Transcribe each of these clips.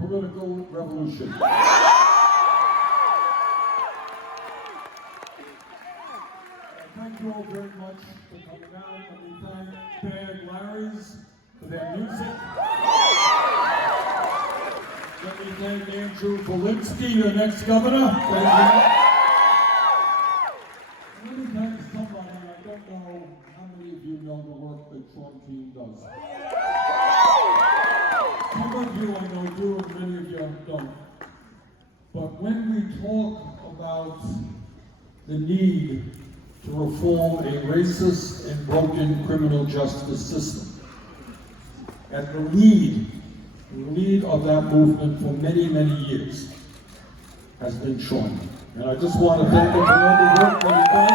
political revolution. Thank you all very much for coming out. Let me thank Band Larry's for their music. Let me thank Andrew Volinsky, your next governor. Thank you. Let me thank somebody, I don't know how many of you know the work that Sean Keane does. Some of you I know do, and many of you don't. But when we talk about the need to reform a racist and broken criminal justice system, at the lead of that movement for many, many years has been Sean. And I just want to thank him for all the work that he does.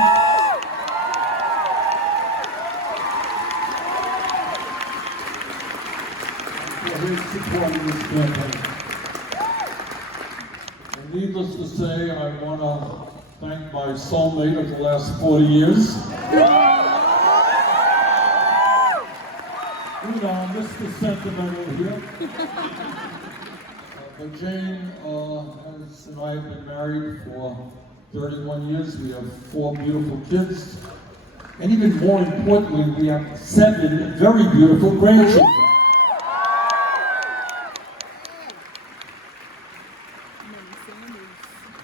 For his support in this campaign. And needless to say, I want to thank my soulmate of the last 40 years. You know, Mr. Sentimental here. But Jane and I have been married for 31 years. We have 4 beautiful kids. And even more importantly, we have 7 very beautiful grandchildren.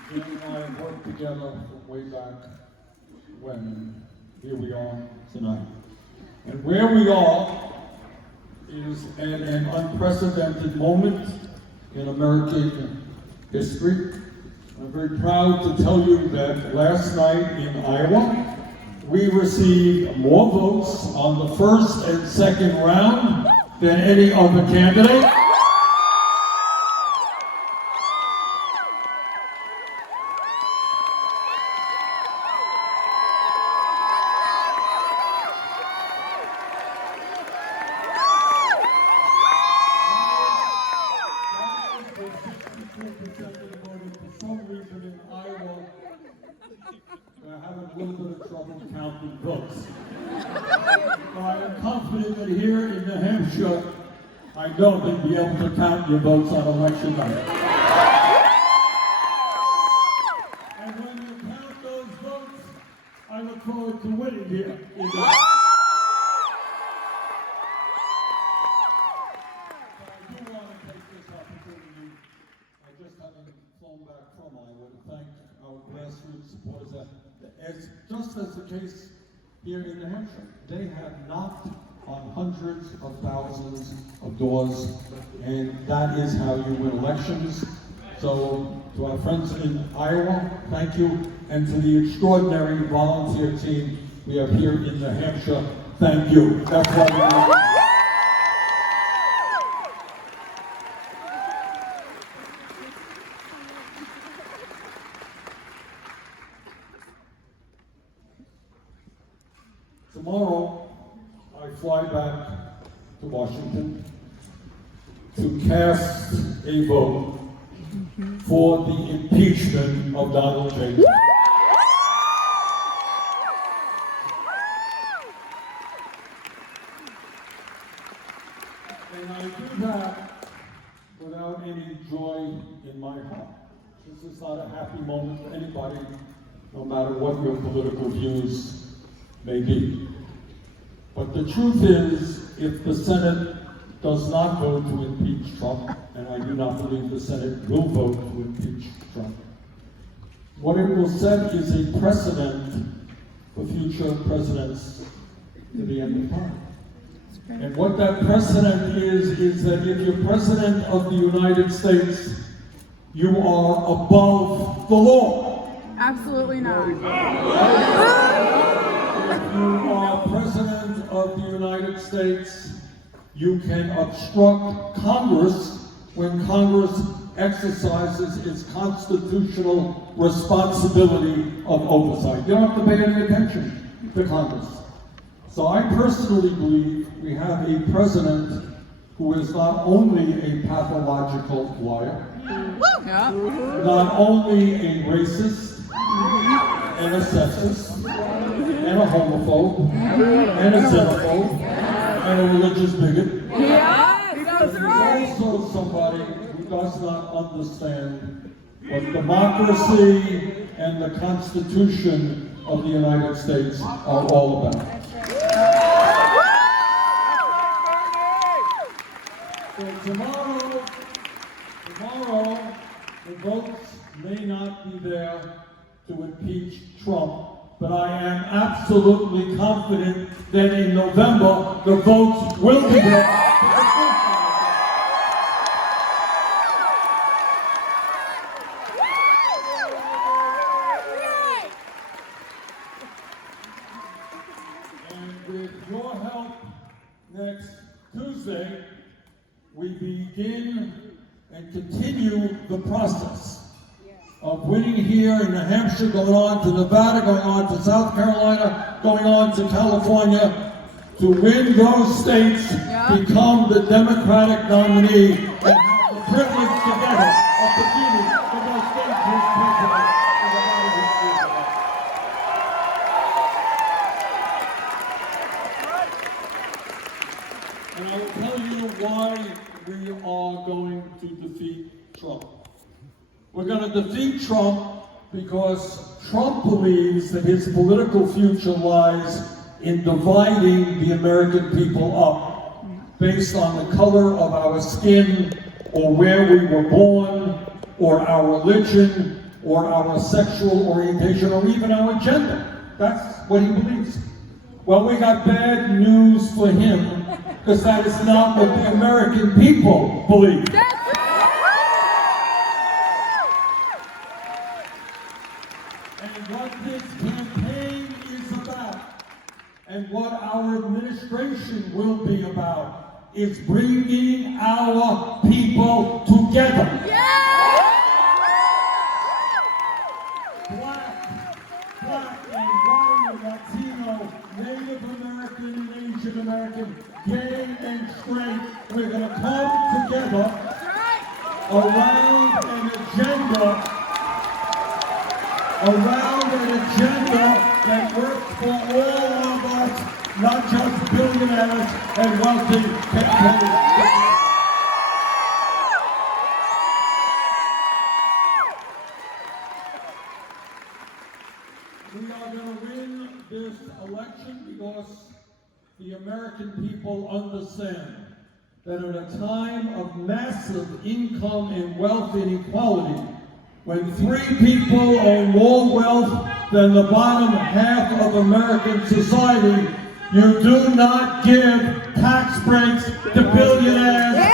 Jane and I worked together from way back when, and here we are tonight. And where we are is an unprecedented moment in American history. I'm very proud to tell you that last night in Iowa, we received more votes on the first and second round than any other candidate. For some reason in Iowa, they're having a little bit of trouble counting votes. But I am confident that here in New Hampshire, I know they'll be able to count your votes on election night. And when you count those votes, I look forward to winning here in New Hampshire. Flown back from Iowa to thank our grassroots supporters. Just as the case here in New Hampshire, they have knocked on hundreds of thousands of doors, and that is how you win elections. So to our friends in Iowa, thank you, and to the extraordinary volunteer team we have here in New Hampshire, thank you. That's why we are. Tomorrow, I fly back to Washington to cast a vote for the impeachment of Donald J. Trump. And I do that without any joy in my heart. This is not a happy moment for anybody, no matter what your political views may be. But the truth is, if the Senate does not vote to impeach Trump, and I do not believe the Senate will vote to impeach Trump, what it will set is a precedent for future presidents to the end of time. And what that precedent is that if you're President of the United States, you are above the law. Absolutely not. If you are President of the United States, you can obstruct Congress when Congress exercises its constitutional responsibility of oversight. You don't have to pay any attention to Congress. So I personally believe we have a president who is not only a pathological liar, not only a racist, and a sexist, and a homophobe, and a xenophobe, and a religious bigot. Yeah, But he's also somebody who does not understand what democracy and the Constitution of the United States are all about. So tomorrow, the votes may not be there to impeach Trump, but I am absolutely confident that in November, the votes will be there. And with your help, next Tuesday, we begin and continue the process of winning here in New Hampshire, going on to Nevada, going on to South Carolina, going on to California, to win those states, become the Democratic nominee, and have the privilege together of defeating the most dangerous president in the United States. And I will tell you why we are going to defeat Trump. We're going to defeat Trump because Trump believes that his political future lies in dividing the American people up based on the color of our skin, or where we were born, or our religion, or our sexual orientation, or even our gender. That's what he believes. Well, we got bad news for him, because that is not what the American people believe. And what this campaign is about, and what our administration will be about, is bringing our people together. Black and white, Latino, Native American and Asian American, gay and straight, we're going to come together around an agenda that works for all of us, not just billionaires and wealthy campaigners. We are going to win this election because the American people understand that at a time of massive income and wealth inequality, when 3 people own more wealth than the bottom half of American society, you do not give tax breaks to billionaires.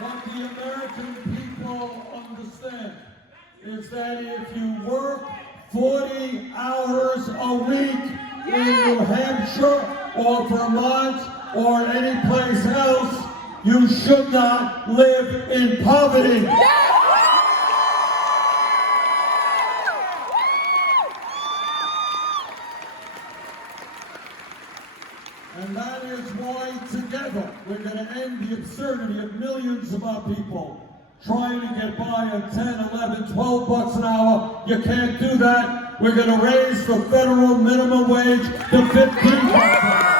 What the American people understand is that if you work 40 hours a week in New Hampshire or Vermont or any place else, you should not live in poverty. And that is why together we're going to end the absurdity of millions of our people trying to get by on 10, 11, 12 bucks an hour. You can't do that. We're going to raise the federal minimum wage to 15 bucks.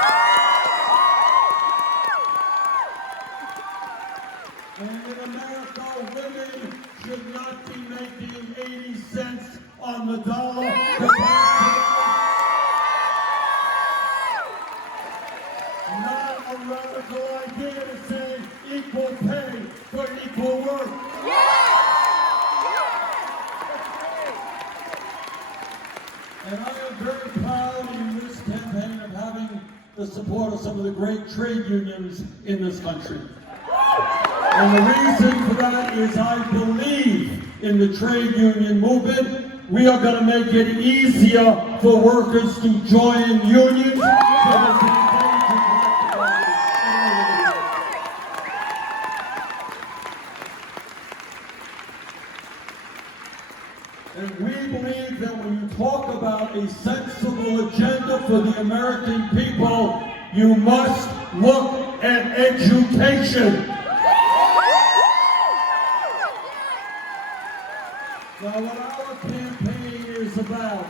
And in America, women should not be making 80 cents on the dollar. Not a radical idea to say equal pay for equal work. And I am very proud in this campaign of having the support of some of the great trade unions in this country. And the reason for that is I believe in the trade union movement. We are going to make it easier for workers to join unions. And we believe that when you talk about a sensible agenda for the American people, you must look at education. Now, what our campaign is is about,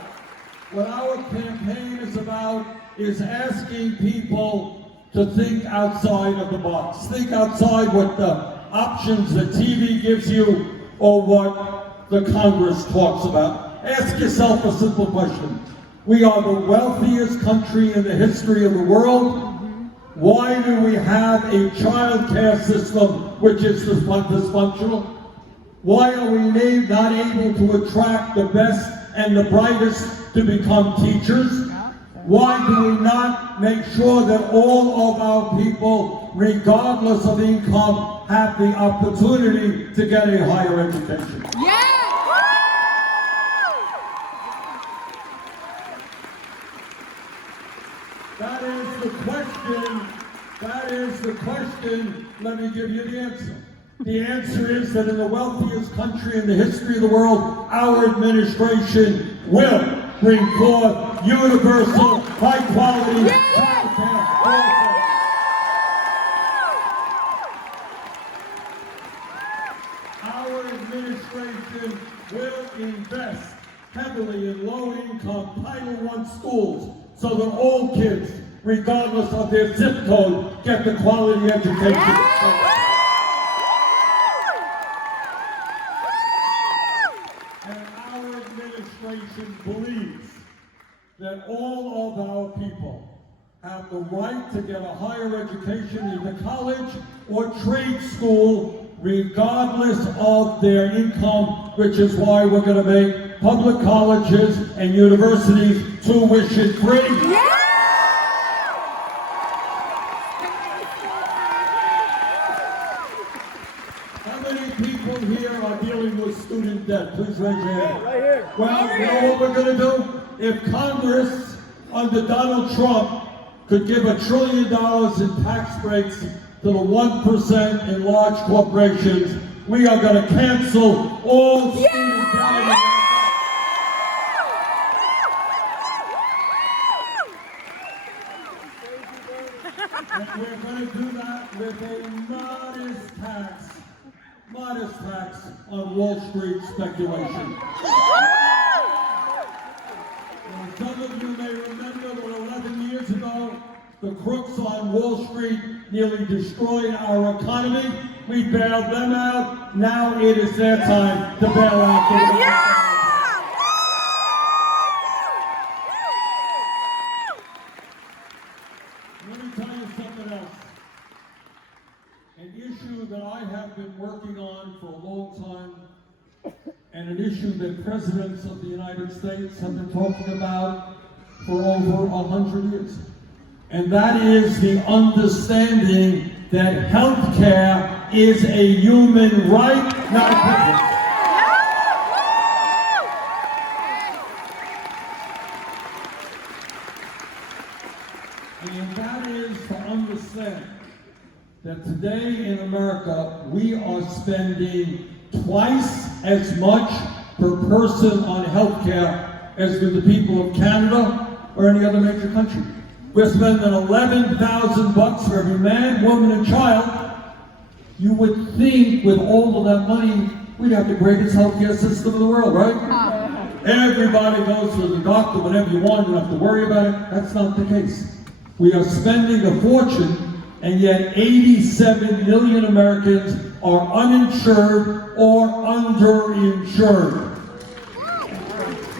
what our campaign is about, is asking people to think outside of the box. Think outside what the options that TV gives you or what the Congress talks about. Ask yourself a simple question. We are the wealthiest country in the history of the world. Why do we have a child care system which is dysfunctional? Why are we not able to attract the best and the brightest to become teachers? Why do we not make sure that all of our people, regardless of income, have the opportunity to get a higher education? That is the question. That is the question. Let me give you the answer. The answer is that in the wealthiest country in the history of the world, our administration will bring forth universal, high-quality child care. Our administration will invest heavily in low-income Title I schools so that all kids, regardless of their zip code, get the quality education. Believes that all of our people have the right to get a higher education, either college or trade school, regardless of their income, which is why we're going to make public colleges and universities tuition free. How many people here are dealing with student debt? Please raise your hand. Right here. Well, you know what we're going to do? If Congress, under Donald Trump, could give $1 trillion in tax breaks to the 1% in large corporations, we are going to cancel all student debt. And we're going to do that with a modest tax on Wall Street speculation. Now, some of you may remember that 11 years ago, the crooks on Wall Street nearly destroyed our economy. We bailed them out. Now it is their time to bail out the economy. Let me tell you something else. An issue that I have been working on for a long time, and an issue that presidents of the United States have been talking about for over 100 years. And that is the understanding that health care is a human right, not a privilege. And that is to understand that today in America, we are spending twice as much per person on health care as do the people of Canada or any other major country. We're spending $11,000 for every man, woman, and child. You would think with all of that money, we'd have the greatest healthcare system in the world, right? Everybody goes to the doctor whenever you want, you don't have to worry about it. That's not the case. We are spending a fortune, and yet 87 million Americans are uninsured or underinsured.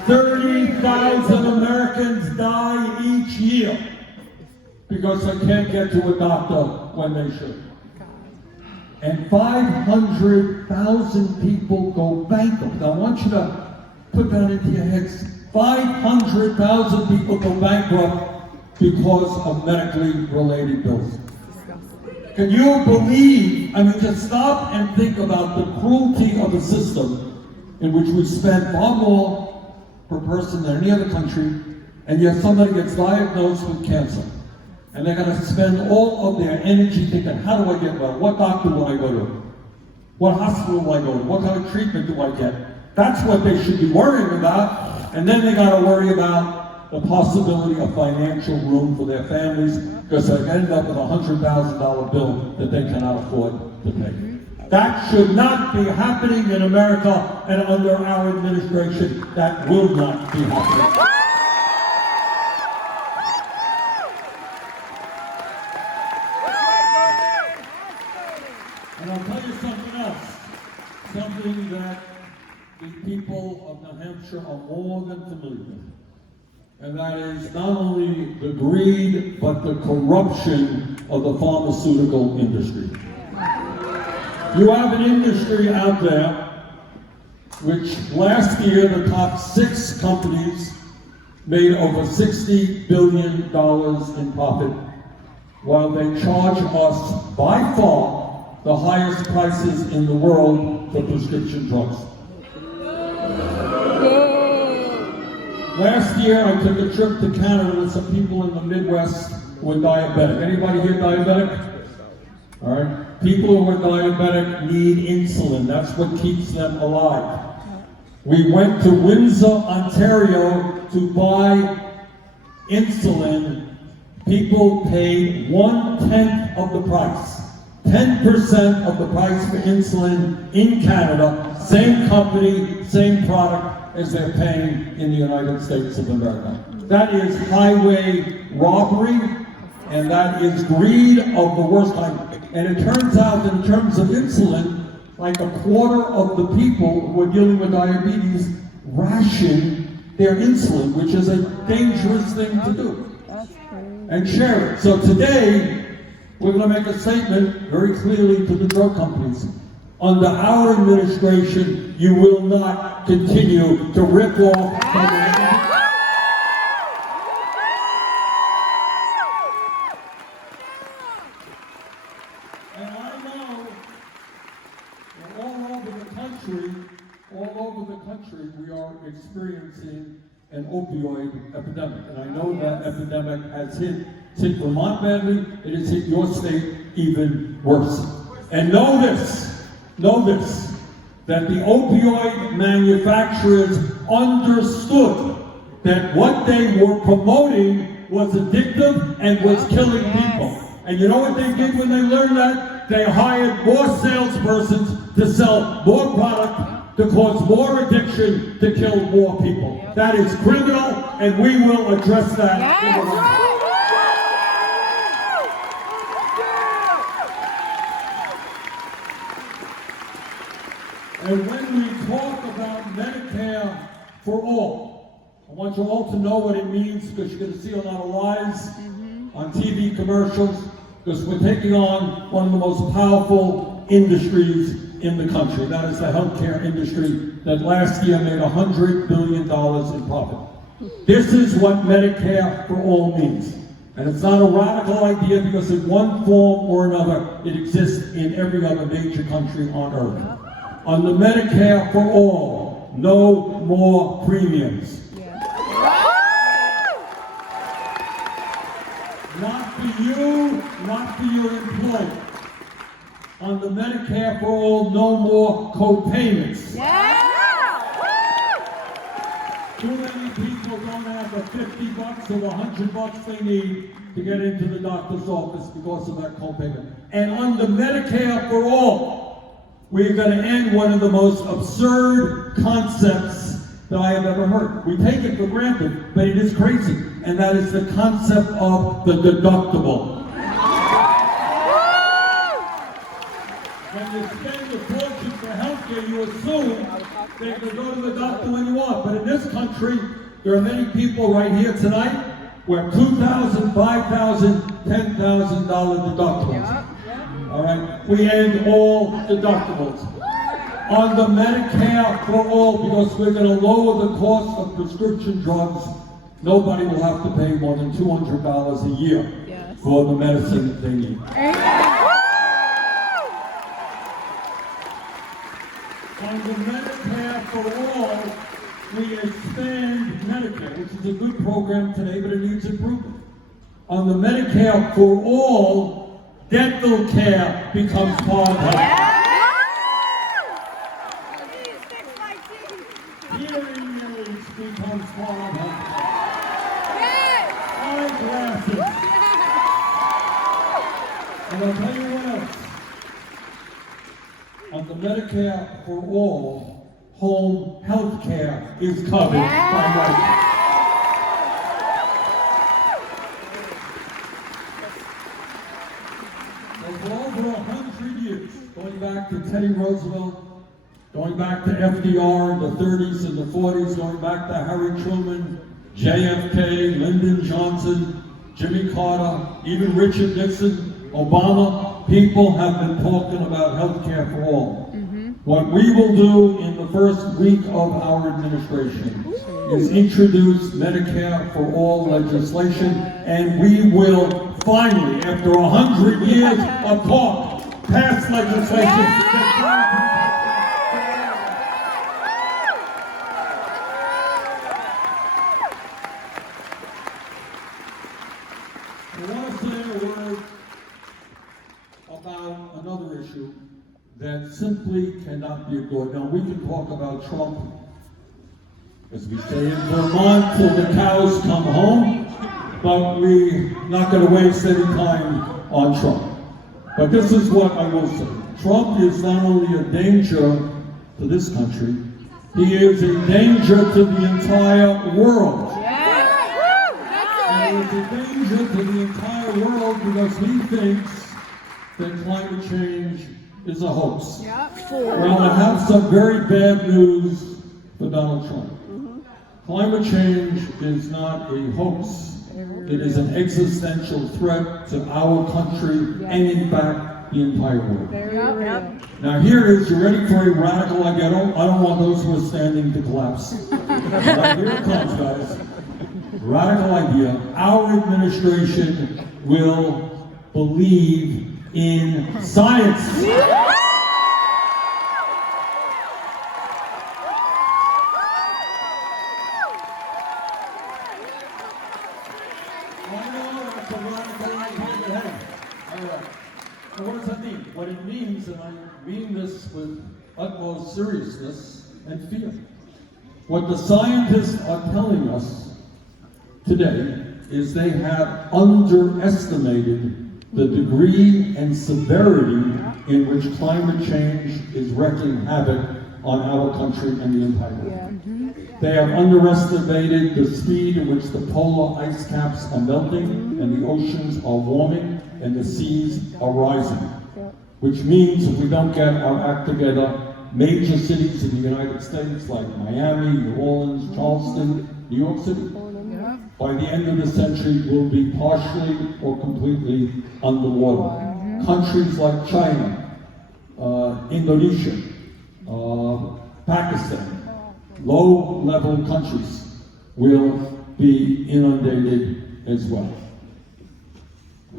30,000 Americans die each year because they can't get to a doctor when they should. And 500,000 people go bankrupt. Now, I want you to put that into your heads. 500,000 people go bankrupt because of medically related bills. Can you believe, just stop and think about the cruelty of a system in which we spend far more per person than any other country, and yet somebody gets diagnosed with cancer. And they're going to spend all of their energy thinking, how do I get well? What doctor will I go to? What hospital will I go to? What kind of treatment do I get? That's what they should be worrying about. And then they got to worry about the possibility of financial ruin for their families because they end up with a $100,000 bill that they cannot afford to pay. That should not be happening in America, and under our administration, that will not be happening. And I'll tell you something else, something that the people of New Hampshire are more than familiar with. And that is not only the greed, but the corruption of the pharmaceutical industry. You have an industry out there which last year the top 6 companies made over $60 billion in profit, while they charge us by far the highest prices in the world for prescription drugs. Last year, I took a trip to Canada with some people in the Midwest who were diabetic. Anybody here diabetic? All right. People who are diabetic need insulin. That's what keeps them alive. We went to Windsor, Ontario to buy insulin. People paid 1/10 of the price. 10% of the price for insulin in Canada. Same company, same product as they're paying in the United States of America. That is highway robbery, and that is greed of the worst kind. And it turns out, in terms of insulin, like a quarter of the people who are dealing with diabetes ration their insulin, which is a dangerous thing to do. And share it. So today, we're going to make a statement very clearly to the drug companies. Under our administration, you will not continue to rip off And I know that all over the country, we are experiencing an opioid epidemic. And I know that epidemic has hit Vermont badly, it has hit your state even worse. And know this, that the opioid manufacturers understood that what they were promoting was addictive and was killing people. And you know what they did when they learned that? They hired more salespersons to sell more product, to cause more addiction, to kill more people. That is criminal, and we will address that in the right. And when we talk about Medicare for all, I want you all to know what it means, because you're going to see a lot of lies on TV commercials, because we're taking on one of the most powerful industries in the country. That is the healthcare industry that last year made $100 billion in profit. This is what Medicare for all means. And it's not a radical idea, because in one form or another, it exists in every other major country on earth. On the Medicare for all, no more premiums. Not for you, not for your employer. On the Medicare for all, no more co-payments. Too many people don't have the $50 or the $100 they need to get into the doctor's office because of that co-payment. And on the Medicare for all, we're going to end one of the most absurd concepts that I have ever heard. We take it for granted, but it is crazy. And that is the concept of the deductible. When you spend a fortune for healthcare, you assume that you can go to the doctor when you want. But in this country, there are many people right here tonight who have $2,000, $5,000, $10,000 deductibles. All right, we end all deductibles. On the Medicare for all, because we're going to lower the cost of prescription drugs, nobody will have to pay more than $200 a year for the medicine that they need. On the Medicare for all, we expand Medicare, which is a good program today, but it needs improvement. On the Medicare for all, dental care becomes part of health. Hearing aids becomes part of health. Eyeglasses. And I'll tell you what else. for all, home health care is covered by Medicare. For over 100 years, going back to Teddy Roosevelt, going back to FDR in the 30s and the 40s, going back to Harry Truman, JFK, Lyndon Johnson, Jimmy Carter, even Richard Nixon, Obama, people have been talking about health care for all. What we will do in the first week of our administration is introduce Medicare for all legislation, and we will finally, after 100 years of talk, pass legislation. I want to say a word about another issue that simply cannot be ignored. Now, we can talk about Trump, as we say in Vermont, till the cows come home, but we're not going to waste any time on Trump. But this is what I will say. Trump is not only a danger to this country, he is a danger to the entire world. And he's a danger to the entire world because he thinks that climate change is a hoax. Well, I have some very bad news for Donald Trump. Climate change is not a hoax. It is an existential threat to our country and, in fact, the entire world. Now, here is, you ready for a radical idea? I don't want those who are standing to collapse. Right, here it comes, guys. Radical idea. Our administration will believe in science. What does that mean? What it means, and I mean this with utmost seriousness and fear, what the scientists are telling us today is they have underestimated the degree and severity in which climate change is wreaking havoc on our country and the entire world. They have underestimated the speed in which the polar ice caps are melting and the oceans are warming and the seas are rising. Which means if we don't get our act together, major cities in the United States like Miami, New Orleans, Charleston, New York City, by the end of the century will be partially or completely underwater. Countries like China, Indonesia, Pakistan, low-level countries will be inundated as well.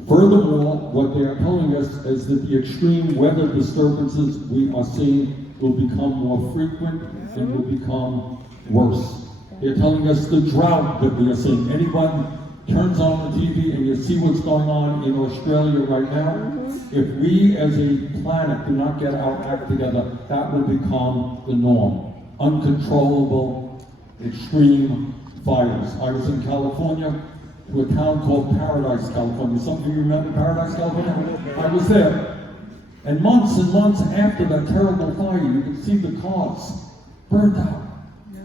Furthermore, what they are telling us is that the extreme weather disturbances we are seeing will become more frequent and will become worse. They're telling us the drought that we are seeing. Anyone turns on the TV and you see what's going on in Australia right now, if we as a planet do not get our act together, that will become the norm. Uncontrollable, extreme fires. I was in California, to a town called Paradise, California. Some of you remember Paradise, California? I was there. And months after that terrible fire, you could see the cars burnt out.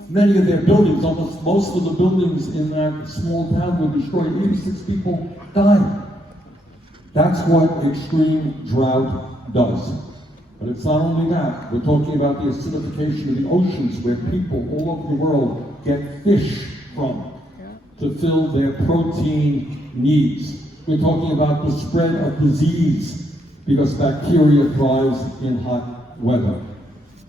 Many of their buildings, almost most of the buildings in that small town were destroyed. 86 people died. That's what extreme drought does. But it's not only that. We're talking about the acidification of the oceans where people all over the world get fish from to fill their protein needs. We're talking about the spread of disease because bacteria thrives in hot weather.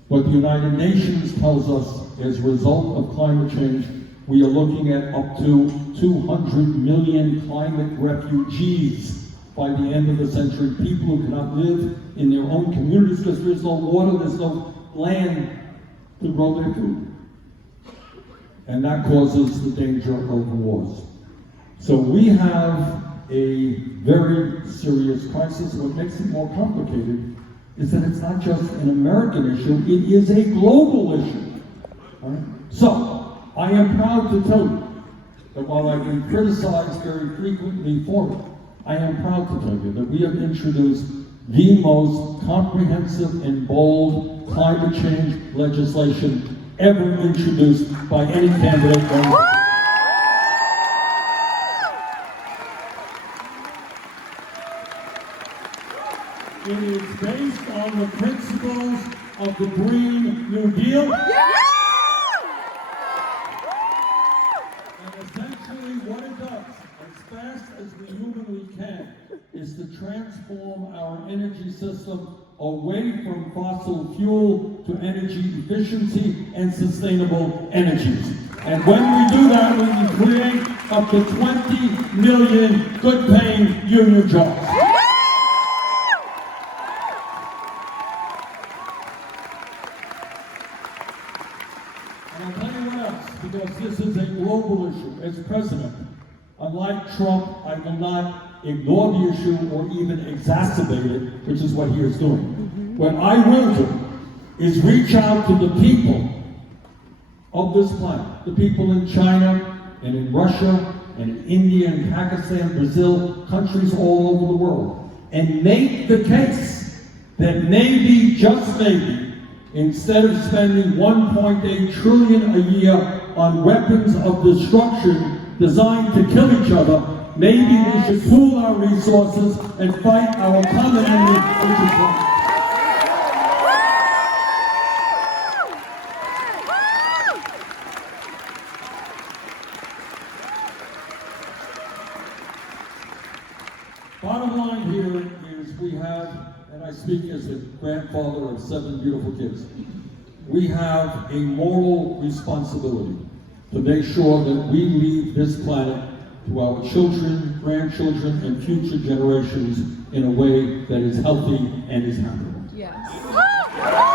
What the United Nations tells us as a result of climate change, we are looking at up to 200 million climate refugees by the end of the century. People who cannot live in their own communities because there's no water, there's no land to grow their food. And that causes the danger of wars. So we have a very serious crisis. What makes it more complicated is that it's not just an American issue, it is a global issue. Right? So, I am proud to tell you that while I've been criticized very frequently for it, I am proud to tell you that we have introduced the most comprehensive and bold climate change legislation ever introduced by any candidate. It is based on the principles of the Green New Deal. And essentially what it does, as fast as we humanly can, is to transform our energy system away from fossil fuel to energy efficiency and sustainable energies. And when we do that, we can create up to 20 million good-paying union jobs. And I'll tell you what else, because this is a global issue. As president, unlike Trump, I will not ignore the issue or even exacerbate it, which is what he is doing. What I will do is reach out to the people of this planet, the people in China and in Russia and in India and Pakistan, Brazil, countries all over the world, and make the case that maybe, just maybe, instead of spending $1.8 trillion a year on weapons of destruction designed to kill each other, maybe we should pool our resources and fight our common enemy, which is wrong. Bottom line here is we have, and I speak as a grandfather of 7 beautiful kids, we have a moral responsibility to make sure that we leave this planet to our children, grandchildren, and future generations in a way that is healthy and is happy. Yes.